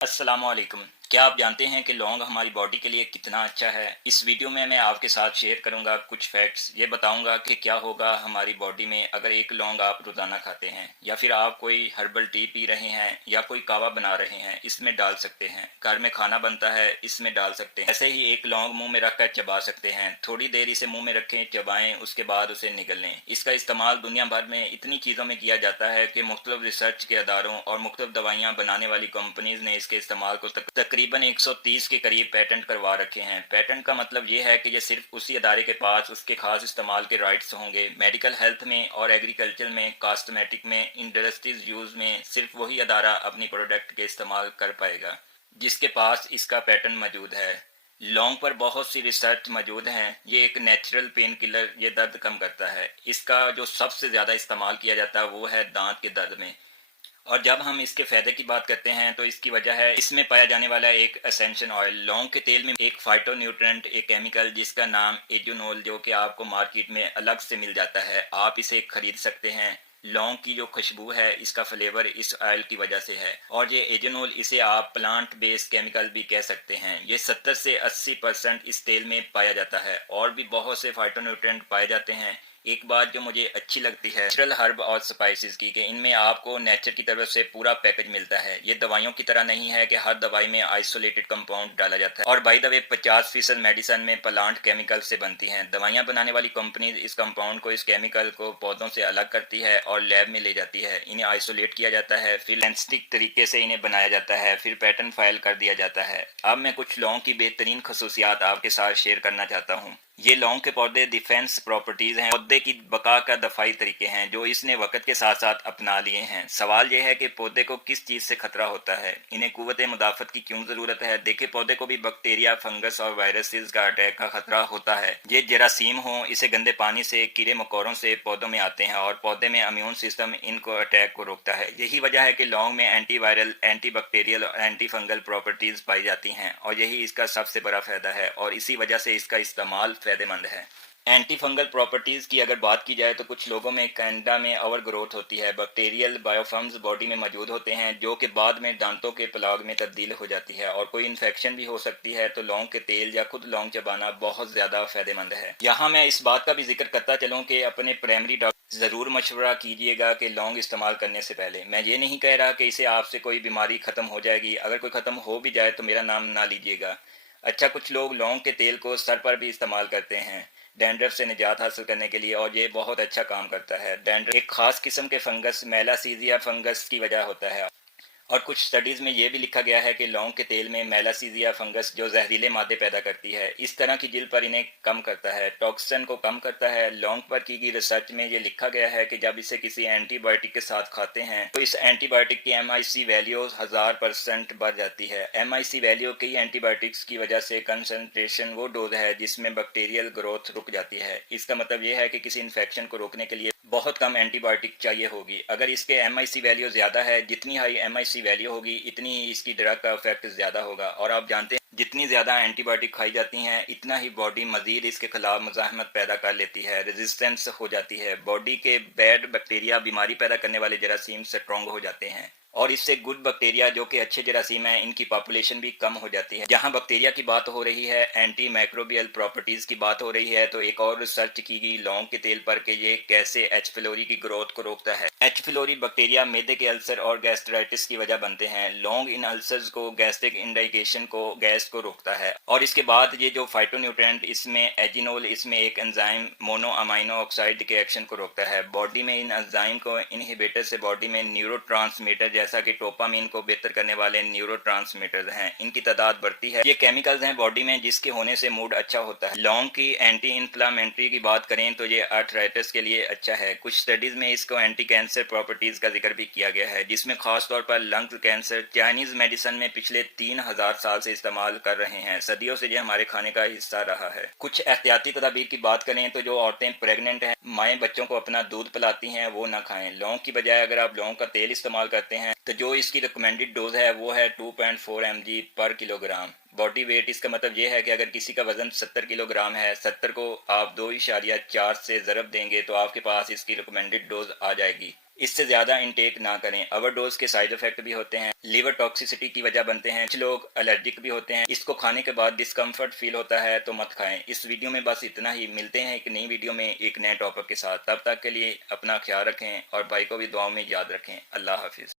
अस्सलामुअलैकुम। क्या आप जानते हैं कि लौंग हमारी बॉडी के लिए कितना अच्छा है? इस वीडियो में मैं आपके साथ शेयर करूंगा कुछ फैक्ट्स। ये बताऊंगा कि क्या होगा हमारी बॉडी में अगर एक लौंग आप रोज़ाना खाते हैं, या फिर आप कोई हर्बल टी पी रहे हैं या कोई कावा बना रहे हैं, इसमें डाल सकते हैं। घर में खाना बनता है, इसमें डाल सकते हैं। ऐसे ही एक लौंग मुंह में रखकर चबा सकते हैं। थोड़ी देर इसे मुंह में रखें, चबाएं, उसके बाद उसे निगल लें। इसका इस्तेमाल दुनिया भर में इतनी चीज़ों में किया जाता है कि मुख्तलिफ रिसर्च के अदारों और मुख्तलिफ दवाइयाँ बनाने वाली कंपनीज ने इसके इस्तेमाल को तकरीबन 130 के करीब पेटेंट करवा रखे हैं। पेटेंट का मतलब ये है कि ये सिर्फ उसी अदारे के पास उसके खास इस्तेमाल के राइट्स होंगे। मेडिकल हेल्थ में और एग्रीकल्चर में, कॉस्मेटिक में, इंडस्ट्रीज यूज में सिर्फ वही अदारा अपनी प्रोडक्ट के इस्तेमाल कर पाएगा जिसके पास इसका पेटेंट मौजूद है। लौंग पर बहुत सी रिसर्च मौजूद हैं। ये एक नेचुरल पेन किलर, ये दर्द कम करता है। इसका जो सबसे ज़्यादा इस्तेमाल किया जाता है वो है दांत के दर्द में। और जब हम इसके फ़ायदे की बात करते हैं तो इसकी वजह है इसमें पाया जाने वाला एक एसेंशियल ऑयल। लौंग के तेल में एक फाइटोन्यूट्रेंट, एक केमिकल जिसका नाम एजुनोल, जो कि आपको मार्केट में अलग से मिल जाता है, आप इसे खरीद सकते हैं। लौंग की जो खुशबू है, इसका फ्लेवर इस ऑयल की वजह से है। और ये एजुनोल, इसे आप प्लांट बेस्ड केमिकल भी कह सकते हैं। ये 70 से 80% इस तेल में पाया जाता है। और भी बहुत से फाइटोन्यूट्रेंट पाए जाते हैं। एक बात जो मुझे अच्छी लगती है नेचुरल हर्ब और स्पाइसेस की, कि इनमें आपको नेचर की तरफ से पूरा पैकेज मिलता है। ये दवाइयों की तरह नहीं है कि हर दवाई में आइसोलेटेड कंपाउंड डाला जाता है। और बाय द वे 50% मेडिसिन में प्लांट केमिकल से बनती हैं। दवाइयाँ बनाने वाली कंपनी इस कंपाउंड को, इस केमिकल को पौधों से अलग करती है और लैब में ले जाती है। इन्हें आइसोलेट किया जाता है, फिर सेंसिटिव तरीके से इन्हें बनाया जाता है, फिर पैटर्न फाइल कर दिया जाता है। अब मैं कुछ लौंग की बेहतरीन खसूसियात आपके साथ शेयर करना चाहता हूँ। ये लौंग के पौधे डिफेंस प्रॉपर्टीज हैं। पौधे की बका का दफाई तरीके हैं जो इसने वक्त के साथ साथ अपना लिए हैं। सवाल यह है कि पौधे को किस चीज़ से खतरा होता है, इन्हें कुव्वत मुदाफत की क्यों ज़रूरत है। देखिए, पौधे को भी बैक्टीरिया, फंगस और वायरसेस का अटैक का खतरा होता है। ये जरासीम हो, इसे गंदे पानी से, कीड़े मकोड़ों से पौधों में आते हैं और पौधे में इम्यून सिस्टम इनको अटैक को रोकता है। यही वजह है कि लौंग में एंटीवायरल, एंटीबैक्टीरियल और एंटी फंगल प्रॉपर्टीज पाई जाती हैं, और यही इसका सबसे बड़ा फायदा है और इसी वजह से इसका इस्तेमाल फायदेमंद है। एंटी फंगल प्रॉपर्टीज़ की अगर बात की जाए तो कुछ लोगों में कैंडा में ओवर ग्रोथ होती है। बैक्टीरियल बायोफर्म्स बॉडी में मौजूद होते हैं जो कि बाद में दांतों के प्लाग में तब्दील हो जाती है और कोई इन्फेक्शन भी हो सकती है। तो लौंग के तेल या खुद लौंग चबाना बहुत ज़्यादा फायदेमंद है। यहाँ मैं इस बात का भी जिक्र करता चलूँ कि अपने प्राइमरी डॉक्टर ज़रूर मशवरा कीजिएगा कि लौंग इस्तेमाल करने से पहले। मैं ये नहीं कह रहा कि इसे आपसे कोई बीमारी ख़त्म हो जाएगी। अगर कोई ख़त्म हो भी जाए तो मेरा नाम ना लीजिएगा। अच्छा, कुछ लोग लौंग के तेल को सर पर भी इस्तेमाल करते हैं डैंड्रफ से निजात हासिल करने के लिए, और ये बहुत अच्छा काम करता है। डैंड्रफ एक खास किस्म के फंगस, मेलासीजिया फंगस की वजह होता है। और कुछ स्टडीज़ में ये भी लिखा गया है कि लौंग के तेल में मेलासीजिया फंगस जो जहरीले मादे पैदा करती है, इस तरह की जिल्द पर इन्हें कम करता है, टॉक्सिन को कम करता है। लौंग पर की गई रिसर्च में ये लिखा गया है कि जब इसे किसी एंटीबायोटिक के साथ खाते हैं तो इस एंटीबायोटिक की MIC वैल्यू 1000% बढ़ जाती है। MIC वैल्यू कई एंटीबायोटिक्स की वजह से कंसनट्रेशन वो डोज है जिसमें बैक्टीरियल ग्रोथ रुक जाती है। इसका मतलब ये है कि किसी इन्फेक्शन को रोकने के लिए बहुत कम एंटीबायोटिक चाहिए होगी। अगर इसके MIC वैल्यू ज़्यादा है, जितनी हाई MIC वैल्यू होगी इतनी ही इसकी ड्रग का इफेक्ट ज़्यादा होगा। और आप जानते हैं जितनी ज़्यादा एंटीबायोटिक खाई जाती हैं इतना ही बॉडी मज़ीद इसके खिलाफ मुज़ाहमत पैदा कर लेती है, रेजिस्टेंस हो जाती है। बॉडी के बैड बैक्टीरिया, बीमारी पैदा करने वाले जरासीम स्ट्रॉन्ग हो जाते हैं और इससे गुड बैक्टीरिया जो कि अच्छे जरासीम हैं, इनकी पॉपुलेशन भी कम हो जाती है। जहां बैक्टीरिया की बात हो रही है, एंटी माइक्रोबियल प्रॉपर्टीज की बात हो रही है, तो एक और रिसर्च की गई लौंग के तेल पर कि ये कैसे एच पिलोरी की ग्रोथ को रोकता है। एच पिलोरी बैक्टीरिया मैदे के अल्सर और गैस्ट्राइटिस की वजह बनते हैं। लौंग इन अल्सर्स को, गैस्ट्रिक इंडाइजेशन को, गैस को रोकता है। और इसके बाद ये जो फाइटोन्यूट्रिएंट, इसमें एजिनोल, इसमें एक एंजाइम मोनो अमाइनो ऑक्साइड के एक्शन को रोकता है। बॉडी में इन एंजाइम को इनहिबिटर से बॉडी में न्यूरोट्रांसमीटर जैसा कि डोपामिन को बेहतर करने वाले न्यूरोट्रांसमीटर्स हैं, इनकी तादाद बढ़ती है। ये केमिकल्स हैं बॉडी में जिसके होने से मूड अच्छा होता है। लौंग की एंटी इन्फ्लामेटरी की बात करें तो ये आर्थराइटिस के लिए अच्छा है। कुछ स्टडीज में इसको एंटी कैंसर प्रॉपर्टीज का जिक्र भी किया गया है, जिसमें खास तौर पर लंग्स कैंसर चाइनीज मेडिसिन में पिछले 3000 साल से इस्तेमाल कर रहे हैं। सदियों से ये हमारे खाने का हिस्सा रहा है। कुछ एहतियाती तदाबीर की बात करें तो जो औरतें प्रेग्नेंट हैं, माएँ बच्चों को अपना दूध पिलाती हैं, वो ना खाएं। लौंग की बजाय अगर आप लौंग का तेल इस्तेमाल करते हैं हैं, तो जो इसकी रिकमेंडेड डोज है वो है 2.4 mg पर किलोग्राम। बॉडी वेट, इसका मतलब ये है कि अगर किसी का वजन 70 किलोग्राम है, 70 को आप 2.4 से ज़रब देंगे तो आपके पास इसकी रिकमेंडेड डोज आ जाएगी। इससे ज़्यादा इनटेक ना करें। ओवरडोज के साइड इफ़ेक्ट भी होते हैं, लीवर टॉक्सिसिटी की वजह बनते हैं, कुछ लोग एलर्जिक भी होते हैं, इसको खाने के बाद डिस्कम्फर्ट फील होता है तो मत खाएं। इस वीडियो में बस इतना ही। मिलते हैं एक नई वीडियो में एक नए टॉपिक के साथ। तब तक के लिए अपना ख्याल रखें और भाई को भी दुआओं में याद रखें। अल्लाह हाफिज़।